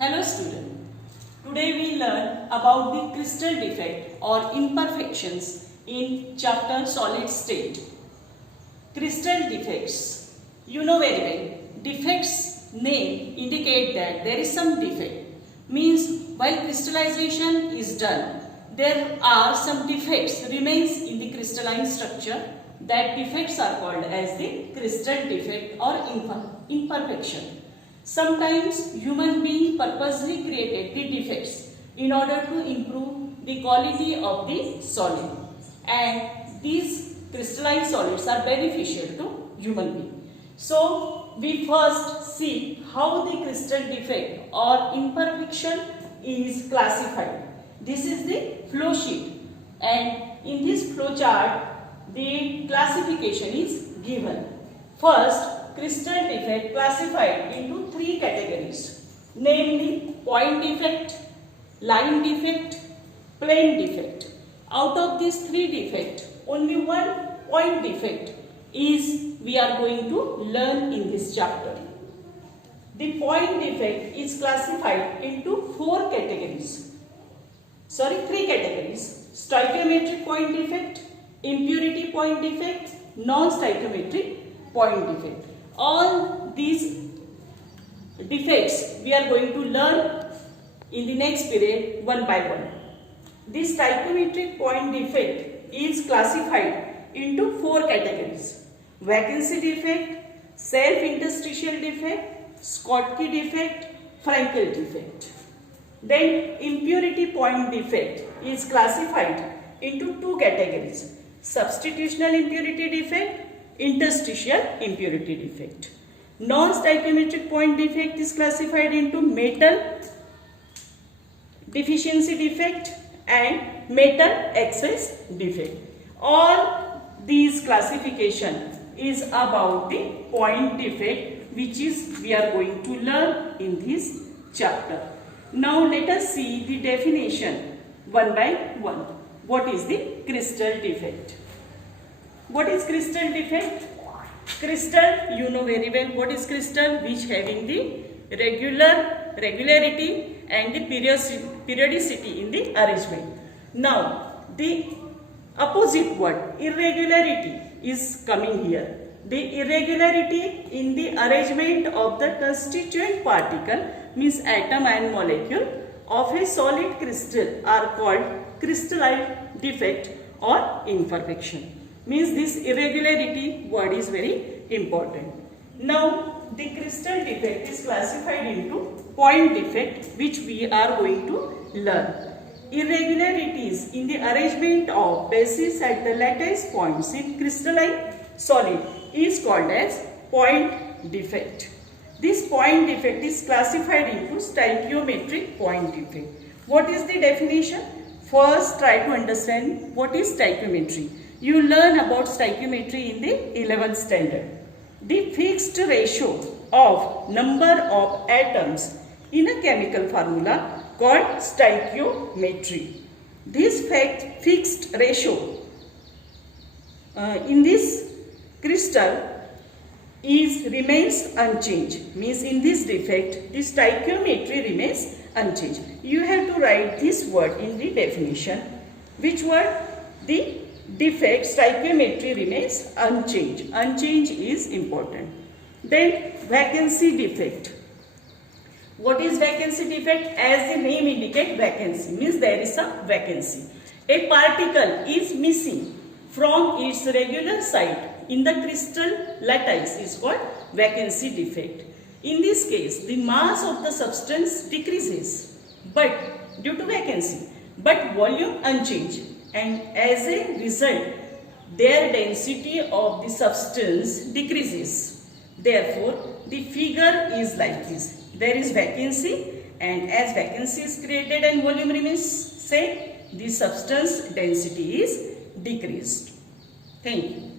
Hello student. Today we learn about the crystal defect or imperfections in chapter solid state. Crystal defects. You know very well. Defects name indicate that there is some defect. Means while crystallization is done, there are some defects remains in the crystalline structure. That defects are called as the crystal defect or imperfection. Sometimes human being purposely created the defects in order to improve the quality of the solid, and these crystalline solids are beneficial to human being. So we first see how the crystal defect or imperfection is classified. This is the flow sheet, and in this flow chart the classification is given. First, crystal defect classified into three categories, namely point defect, line defect, plane defect. Out of these three defects, only one point defect is we are going to learn in this chapter. The point defect is classified into three categories: stoichiometric point defect, impurity point defect, non-stoichiometric point defect. All these defects we are going to learn in the next period one by one. This stoichiometric point defect is classified into four categories: vacancy defect, self-interstitial defect, Schottky defect, Frankel defect. Then impurity point defect is classified into two categories: substitutional impurity defect, interstitial impurity defect. Non-stoichiometric point defect is classified into metal deficiency defect and metal excess defect. All these classification is about the point defect, which is we are going to learn in this chapter. Now let us see the definition one by one. What is the crystal defect? What is crystal defect? Crystal, you know very well what is crystal, which having the regularity and the periodicity in the arrangement. Now the opposite word, irregularity, is coming here. The irregularity in the arrangement of the constituent particle, means atom and molecule of a solid crystal, are called crystalline defect or imperfection. Means this irregularity word is very important. Now the crystal defect is classified into point defect, which we are going to learn. Irregularities in the arrangement of bases at the lattice points in crystalline solid is called as point defect. This point defect is classified into stoichiometric point defect. What is the definition? First, try to understand what is stoichiometry. You learn about stoichiometry in the 11th standard. The fixed ratio of number of atoms in a chemical formula called stoichiometry. This fixed ratio in this crystal remains unchanged. Means in this defect, the stoichiometry remains unchanged. You have to write this word in the definition. Which word? The defect stoichiometry remains unchanged. Unchanged is important. Then vacancy defect. What is vacancy defect? As the name indicates, vacancy means there is a vacancy. A particle is missing from its regular site in the crystal lattice is called vacancy defect. In this case, the mass of the substance decreases but due to vacancy, but volume unchanged, and as a result their density of the substance decreases. Therefore, the figure is like this. There is vacancy, and as vacancy is created and volume remains same, the substance density is decreased. Thank you.